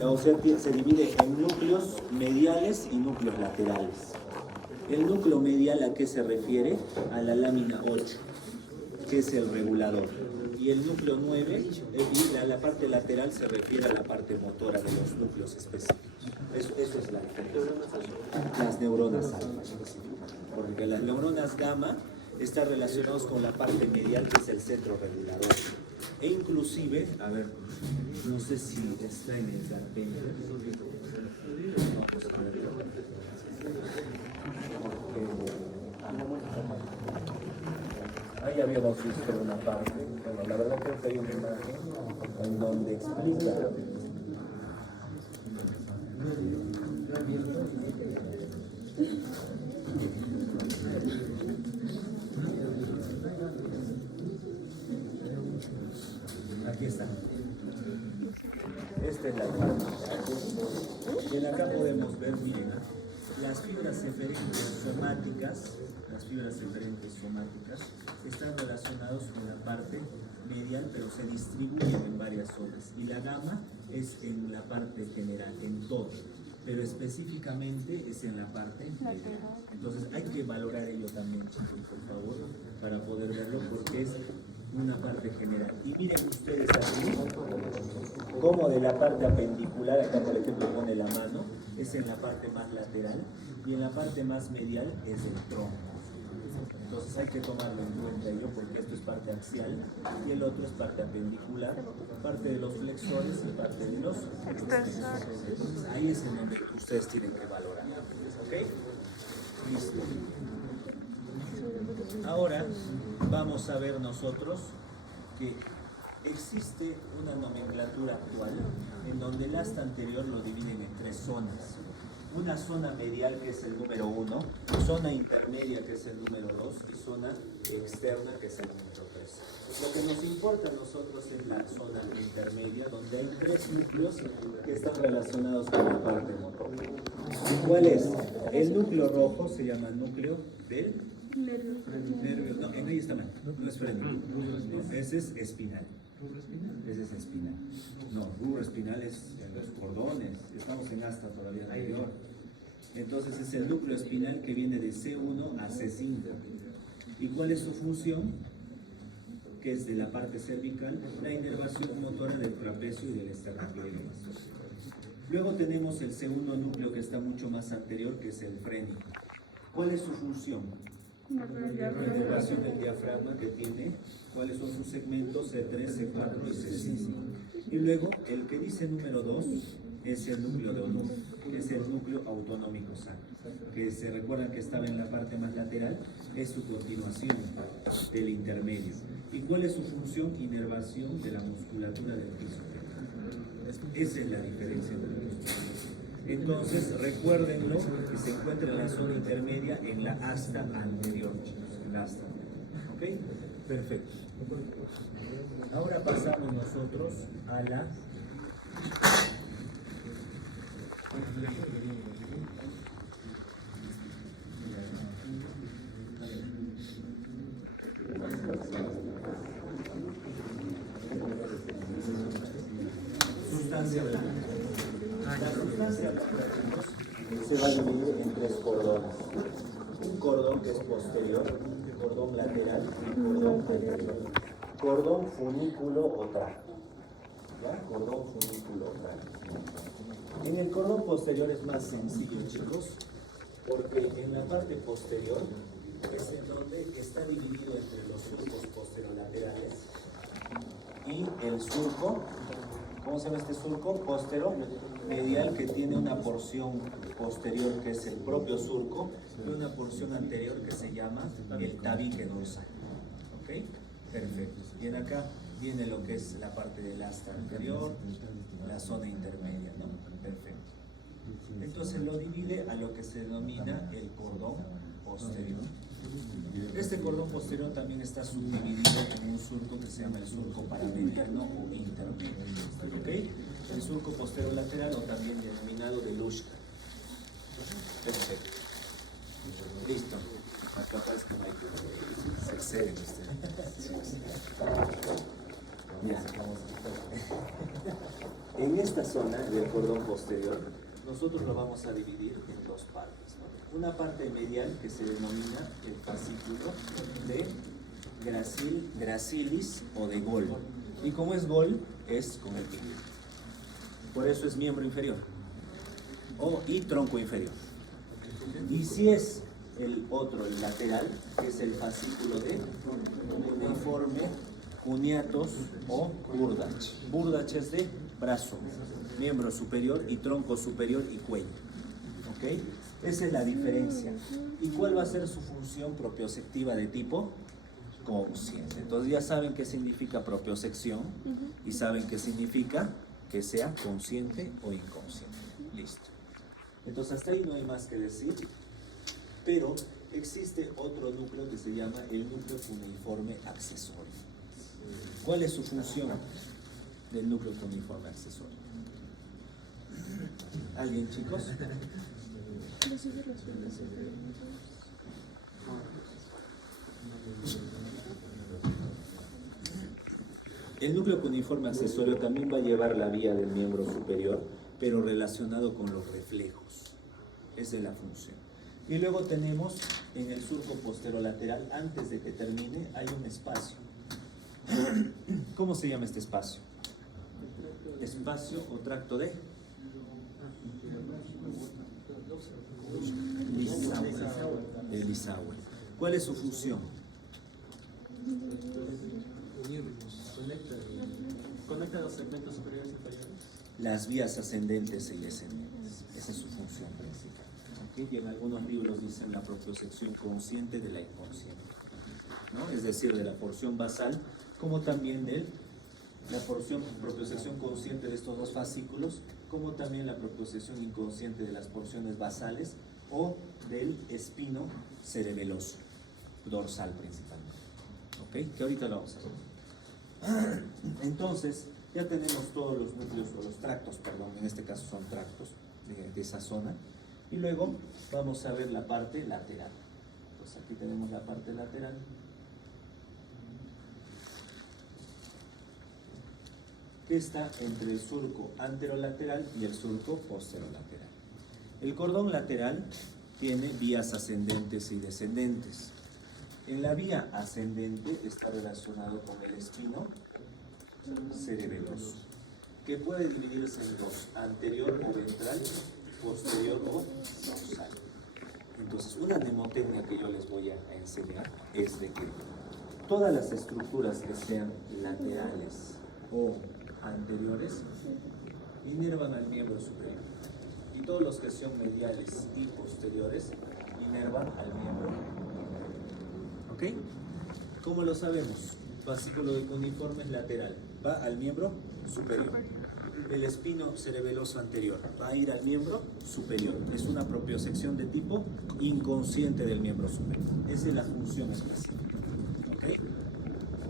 O sea, se divide en núcleos mediales y núcleos laterales. El núcleo medial, ¿a qué se refiere? A la lámina 8, que es el regulador. Y el núcleo 9, y la parte lateral se refiere a la parte motora de los núcleos específicos. Eso es la diferencia. Las neuronas alfa, porque las neuronas gamma están relacionadas con la parte medial, que es el centro regulador. E inclusive, a ver, no sé si está en el carpente. Vamos a verlo. Ahí habíamos visto una parte, bueno, la verdad creo que hay una imagen en donde explica aquí está. Esta es la imagen. Y acá podemos ver, miren, las fibras eferentes somáticas, están relacionadas con la parte medial, pero se distribuyen en varias zonas. Y la gamma es en la parte general, en todo, pero específicamente es en la parte medial. Entonces hay que valorar ello también, chicos, por favor, para poder verlo, porque es una parte general. Y miren ustedes aquí, como de la parte apendicular, acá por ejemplo pone la mano, es en la parte más lateral, y en la parte más medial es el tronco. Entonces hay que tomarlo en cuenta ello, porque esto es parte axial y el otro es parte apendicular, parte de los flexores y parte de los extensores. Ahí es en donde ustedes tienen que valorar. ¿Ok? Listo. Ahora vamos a ver nosotros que existe una nomenclatura actual en donde el asta anterior lo dividen en tres zonas. Una zona medial, que es el número 1, zona intermedia, que es el número 2, y zona externa, que es el número 3. Lo que nos importa a nosotros es la zona intermedia, donde hay tres núcleos que están relacionados con la parte motora. ¿Cuál es? El núcleo rojo se llama núcleo del nervio. No, en ahí está mal. No es freno. No, ese es espinal. Ese es espinal. No, rubro espinal es en los cordones. Estamos en asta todavía anterior. Entonces es el núcleo espinal que viene de C1 a C5. ¿Y cuál es su función? Que es de la parte cervical, la inervación motora del trapecio y del esternocleidomastoideo. Luego tenemos el segundo núcleo, que está mucho más anterior, que es el frénico. ¿Cuál es su función? La inervación del diafragma, que tiene, ¿cuáles son sus segmentos? C3, C4 y C5. Y luego, el que dice número 2 es el núcleo de Onuf, que es el núcleo autonómico sacro, que se recuerdan que estaba en la parte más lateral, es su continuación del intermedio. ¿Y cuál es su función? Inervación de la musculatura del piso. Esa es la diferencia entre los dos. Entonces, recuérdenlo, que se encuentra en la zona intermedia, en la asta anterior, chicos, en la asta. ¿Ok? Perfecto. Ahora pasamos nosotros a la sustancia blanca. La sustancia blanca se va a dividir en tres cordones. Un cordón que es posterior, cordón lateral y cordón anterior. Cordón funículo o tracto. ¿Ya? Cordón funículo o tracto. En el cordón posterior es más sencillo, chicos, porque en la parte posterior es en donde está dividido entre los surcos posterolaterales y el surco. ¿Cómo se llama este surco? Posteromedial, que tiene una porción posterior, que es el propio surco, y una porción anterior que se llama el tabique dorsal. ¿Ok? Perfecto. Bien, acá viene lo que es la parte del asta anterior, la zona intermedia, ¿no? Perfecto. Entonces lo divide a lo que se denomina el cordón posterior. Este cordón posterior también está subdividido en un surco que se llama el surco paramediano o intermedio. ¿Okay? El surco posterior lateral, o también denominado de Luschka. Perfecto. Listo. Acá parece que se exceden ustedes. Ya. En esta zona del cordón posterior, nosotros lo vamos a dividir en dos partes, ¿no? Una parte medial que se denomina el fascículo de gracilis o de Gol. Y como es Gol, es con el pico. Por eso es miembro inferior y tronco inferior. Y si es el otro, el lateral, que es el fascículo de cuneiforme, cuneatus o burdach. Burdach es de brazo, miembro superior y tronco superior y cuello. ¿Ok? Esa es la diferencia. ¿Y cuál va a ser su función propioceptiva de tipo consciente? Entonces ya saben qué significa propiocepción y saben qué significa que sea consciente o inconsciente. Listo. Entonces hasta ahí no hay más que decir, pero existe otro núcleo que se llama el núcleo cuneiforme accesorio. ¿Cuál es su función del núcleo cuneiforme accesorio? ¿Alguien, chicos? El núcleo cuneiforme accesorio también va a llevar la vía del miembro superior, pero relacionado con los reflejos. Esa es la función. Y luego tenemos en el surco posterolateral, antes de que termine, hay un espacio. ¿Cómo se llama este espacio? Espacio o tracto de Elisauer. ¿Cuál es su función? Conecta los segmentos superiores e inferiores. Las vías ascendentes y descendentes. Esa es su función principal. ¿Okay? Y en algunos libros dicen la propiocepción consciente de la inconsciente, ¿no? Es decir, de la porción basal, como también de la propiocepción consciente de estos dos fascículos, como también la propiocepción inconsciente de las porciones basales o del espino cerebeloso, dorsal principalmente. ¿Ok? Que ahorita lo vamos a ver. Entonces, ya tenemos todos los núcleos, o los tractos, perdón, en este caso son tractos de esa zona. Y luego vamos a ver la parte lateral. Entonces aquí tenemos la parte lateral. Que está entre el surco anterolateral y el surco posterolateral. El cordón lateral tiene vías ascendentes y descendentes. En la vía ascendente está relacionado con el espino cerebeloso, que puede dividirse en dos, anterior o ventral, posterior o dorsal. Entonces, una mnemotecnia que yo les voy a enseñar es de que todas las estructuras que sean laterales o anteriores inervan al miembro superior, y todos los que son mediales y posteriores inervan al miembro inferior. ¿Ok? ¿Cómo lo sabemos? Fascículo de cuneiforme es lateral, va al miembro superior. El espino cerebeloso anterior va a ir al miembro superior. Es una propiocepción de tipo inconsciente del miembro superior. Esa es la función específica. ¿Ok?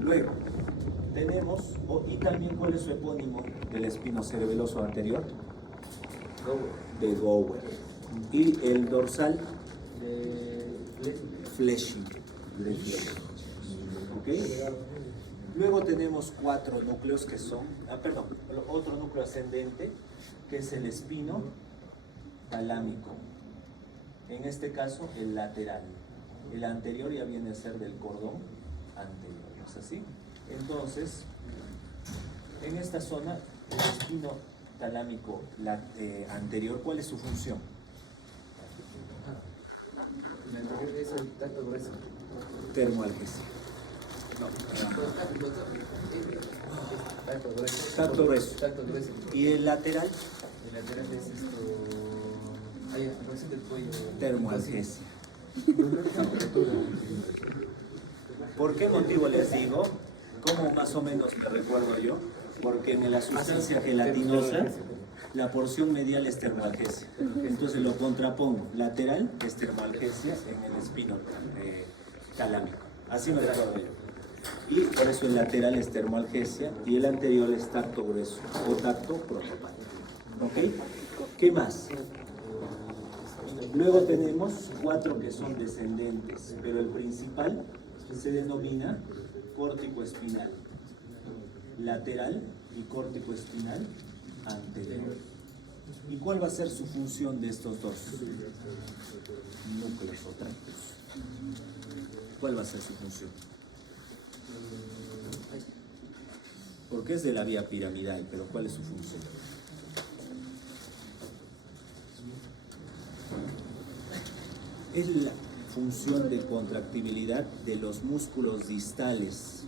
Luego tenemos, y también cuál es su epónimo del espino cerebeloso anterior, de Gower. Y el dorsal, Flesching. ¿Ok? Luego tenemos cuatro núcleos que son, otro núcleo ascendente, que es el espino talámico. En este caso, el lateral. El anterior ya viene a ser del cordón anterior, ¿no es así? Entonces, en esta zona, el espino talámico anterior, ¿cuál es su función? El anterior es el tacto grueso. Termoalgesia. No, Tacto grueso. Tacto grueso. Tacto grueso. ¿Y el lateral? El lateral es esto. Relación del cuello. Termoalgesia. ¿Por qué motivo les digo? ¿Cómo más o menos me recuerdo yo? Porque en la sustancia gelatinosa, la porción medial es termoalgesia. Entonces lo contrapongo. Lateral es termoalgesia en el espino talámico. Así me recuerdo yo. Y por eso el lateral es termoalgesia y el anterior es tacto grueso o tacto protopático. ¿Ok? ¿Qué más? Luego tenemos cuatro que son descendentes, pero el principal se denomina córtico espinal. lateral y córtico espinal anterior. ¿Y cuál va a ser su función de estos dos núcleos o tractos? ¿Cuál va a ser su función? Porque es de la vía piramidal, pero ¿cuál es su función? Es la función de contractibilidad de los músculos distales.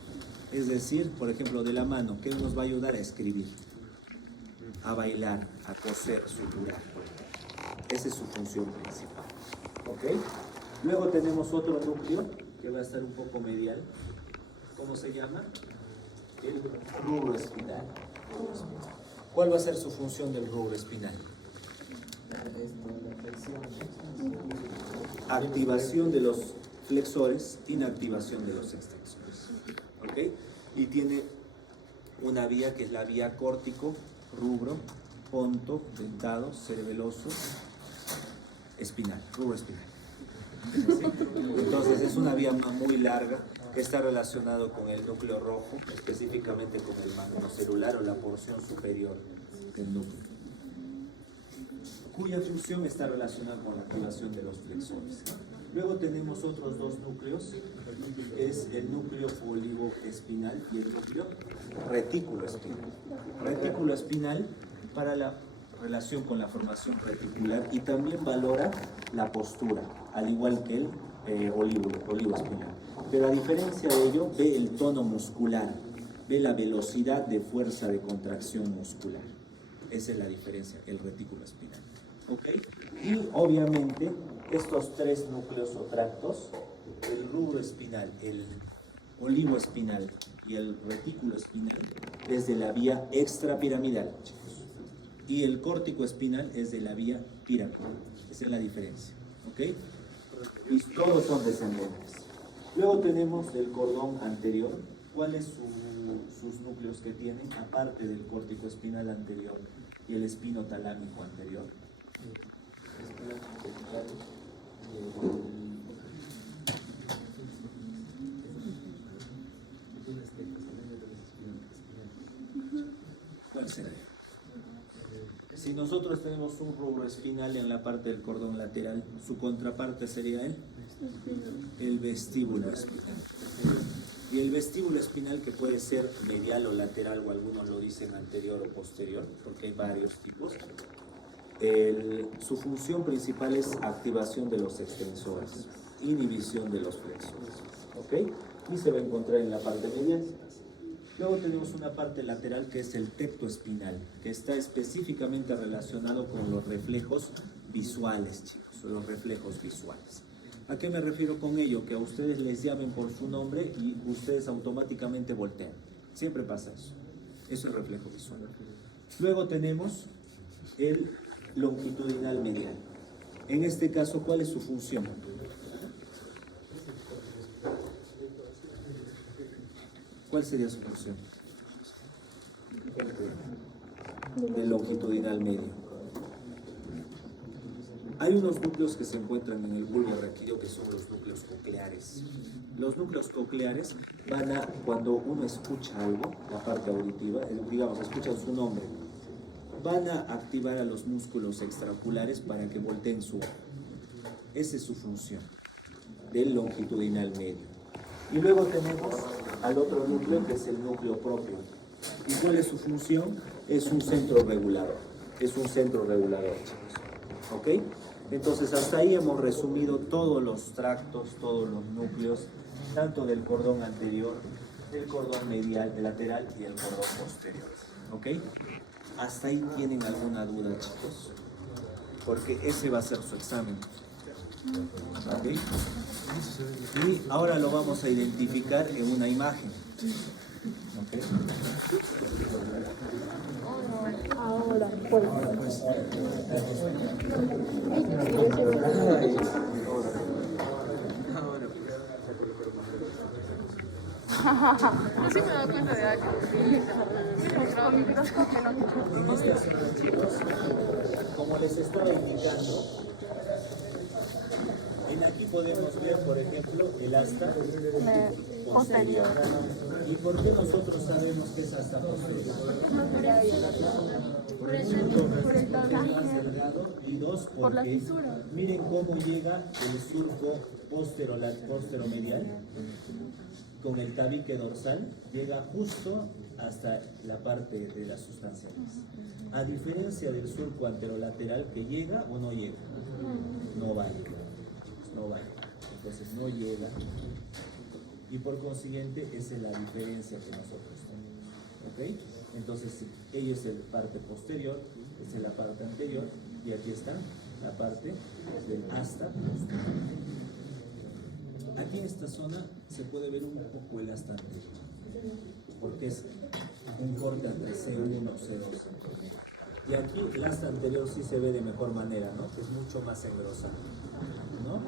Es decir, por ejemplo, de la mano, que nos va a ayudar a escribir, a bailar, a coser, suturar. Esa es su función principal. ¿Ok? Luego tenemos otro núcleo que va a estar un poco medial. ¿Cómo se llama? El rubro espinal. ¿Cuál va a ser su función del rubro espinal? Activación de los flexores, inactivación de los extensores. ¿Ok? Y tiene una vía que es la vía córtico, rubro, ponto, dentado, cerebeloso, espinal, rubro espinal. ¿Sí? Entonces es una vía muy larga que está relacionado con el núcleo rojo, específicamente con el magnocelular o la porción superior del núcleo, cuya función está relacionada con la activación de los flexores. Luego tenemos otros dos núcleos, es el núcleo olivoespinal y el núcleo retículo espinal. Retículo espinal para la relación con la formación reticular y también valora la postura, al igual que el olivoespinal. Pero a diferencia de ello, ve el tono muscular, ve la velocidad de fuerza de contracción muscular. Esa es la diferencia, el retículo espinal. ¿Ok? Y obviamente estos tres núcleos o tractos, el rubro espinal, el olivoespinal y el retículo espinal, desde la vía extrapiramidal, chicos. Y el córtico espinal es de la vía piramidal. Esa es la diferencia. ¿Ok? Y todos son descendentes. Luego tenemos el cordón anterior. ¿Cuáles sus núcleos que tienen? Aparte del córtico espinal anterior y el espino talámico anterior. ¿Cuál será? Si nosotros tenemos un rubro espinal en la parte del cordón lateral, su contraparte sería el vestíbulo espinal. Y el vestíbulo espinal, que puede ser medial o lateral, o algunos lo dicen anterior o posterior, porque hay varios tipos, su función principal es activación de los extensores, inhibición de los flexores. ¿Ok? Y se va a encontrar en la parte medial. Luego tenemos una parte lateral que es el tecto espinal, que está específicamente relacionado con los reflejos visuales, chicos, los reflejos visuales. ¿A qué me refiero con ello? Que a ustedes les llamen por su nombre y ustedes automáticamente voltean. Siempre pasa eso. Eso es reflejo visual. Luego tenemos el longitudinal medial. En este caso, ¿cuál es su función? ¿Cuál sería su función? El longitudinal medio. Hay unos núcleos que se encuentran en el bulbo raquídeo que son los núcleos cocleares. Los núcleos cocleares van a, cuando uno escucha algo, la parte auditiva, digamos, escuchan su nombre, van a activar a los músculos extraoculares para que volteen su ojo. Esa es su función del longitudinal medio. Y luego tenemos al otro núcleo, que es el núcleo propio. ¿Y cuál es su función? Es un centro regulador. Es un centro regulador, chicos. ¿Ok? Entonces, hasta ahí hemos resumido todos los tractos, todos los núcleos, tanto del cordón anterior, del cordón medial, del lateral y el cordón posterior. ¿Ok? ¿Hasta ahí tienen alguna duda, chicos? Porque ese va a ser su examen. ¿Ok? Y ahora lo vamos a identificar en una imagen. ¿Ok? Ahora, pues. No se me da cuenta de algo. En esta zona, chicos, como les estaba indicando, aquí podemos ver, por ejemplo, el asta posterior ¿Y por qué nosotros sabemos que es asta posterior? Por el Es más delgado y dos, Por la porque fisura. miren cómo llega el surco posteromedial con el tabique dorsal, llega justo hasta la parte de la sustancia gris. A diferencia del surco anterolateral que llega o no llega, no va a llegar, no va a llegar. Entonces no llega y por consiguiente esa es la diferencia que nosotros tenemos. ¿Ok? Entonces sí, ella es la parte posterior, esta es la parte anterior y aquí está la parte del asta posterior. Aquí en esta zona se puede ver un poco el asta anterior, porque es un corte entre C1 o C2. Y aquí el asta anterior sí se ve de mejor manera, ¿no? Que es mucho más engrosado, ¿no?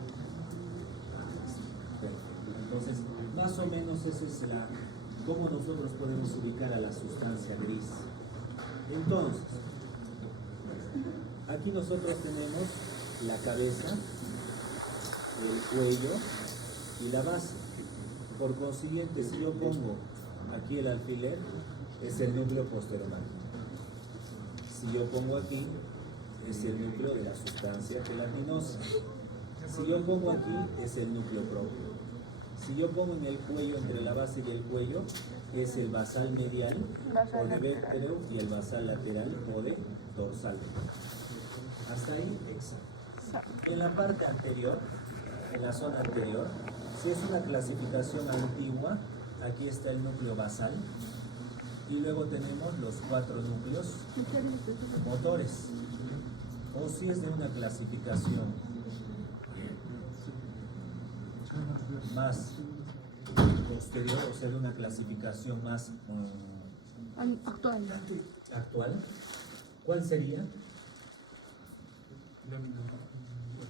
Entonces, más o menos esa es cómo nosotros podemos ubicar a la sustancia gris. Entonces, aquí nosotros tenemos la cabeza, el cuello y la base. Por consiguiente, si yo pongo aquí el alfiler, es el núcleo posteromarginal. Si yo pongo aquí, es el núcleo de la sustancia gelatinosa. Si yo pongo aquí, es el núcleo propio. Si yo pongo en el cuello, entre la base y el cuello, es el basal medial o de vértebro y el basal lateral o de dorsal. Hasta ahí, exacto. En la parte anterior, en la zona anterior, si es una clasificación antigua, aquí está el núcleo basal y luego tenemos los 4 núcleos motores. O si es de una clasificación más posterior, o sea, de una clasificación más actual, ¿cuál sería?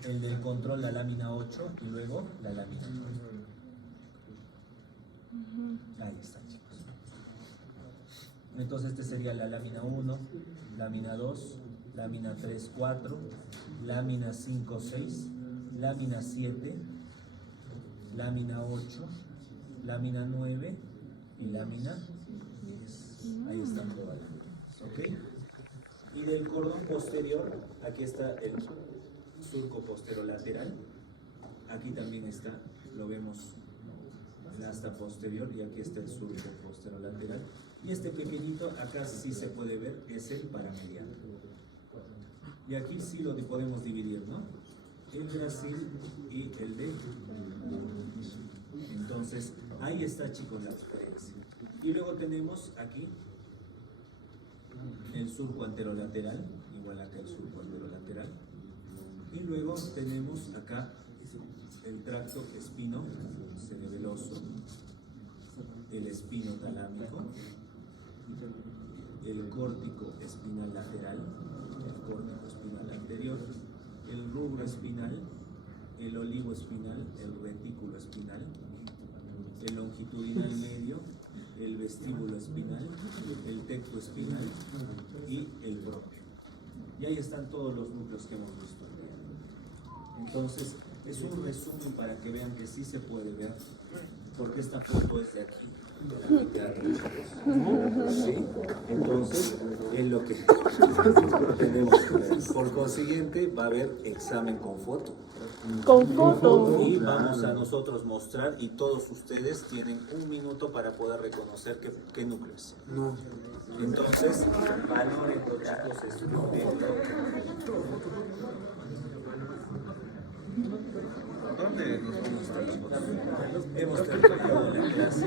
El del control, la lámina 8 y luego la lámina 9. Ahí está, chicos. Entonces este sería la lámina 1, lámina 2, lámina 3, 4, lámina 5, 6, lámina 7, lámina 8, lámina 9 y lámina 10. Ahí están todas las láminas, ¿ok? Y del cordón posterior, aquí está el surco posterolateral. Aquí también está, lo vemos, el asta posterior y aquí está el surco posterolateral. Y este pequeñito, acá sí se puede ver, es el paramediano. Y aquí sí lo podemos dividir, ¿no? El Brasil y el de. Entonces, ahí está, chicos, la diferencia. Y luego tenemos aquí el surco anterolateral, igual acá el surco anterolateral. Y luego tenemos acá el tracto espino cerebeloso, el espino talámico, el córtico espinal lateral, el córtico espinal anterior, el rubro espinal, el olivo espinal, el retículo espinal, el longitudinal medio, el vestíbulo espinal, el tecto espinal y el propio. Y ahí están todos los núcleos que hemos visto. Entonces, es un resumen para que vean que sí se puede ver, porque esta foto es de aquí, de la mitad. ¿Sí? Entonces, es lo que tenemos que ver. Por consiguiente, va a haber examen con foto. Con foto. Y vamos a nosotros mostrar, y todos ustedes tienen 1 minuto para poder reconocer qué núcleo es. Entonces, valorenlo, chicos, estudienlo. ¿Dónde nos vamos a estar? Hemos terminado la clase.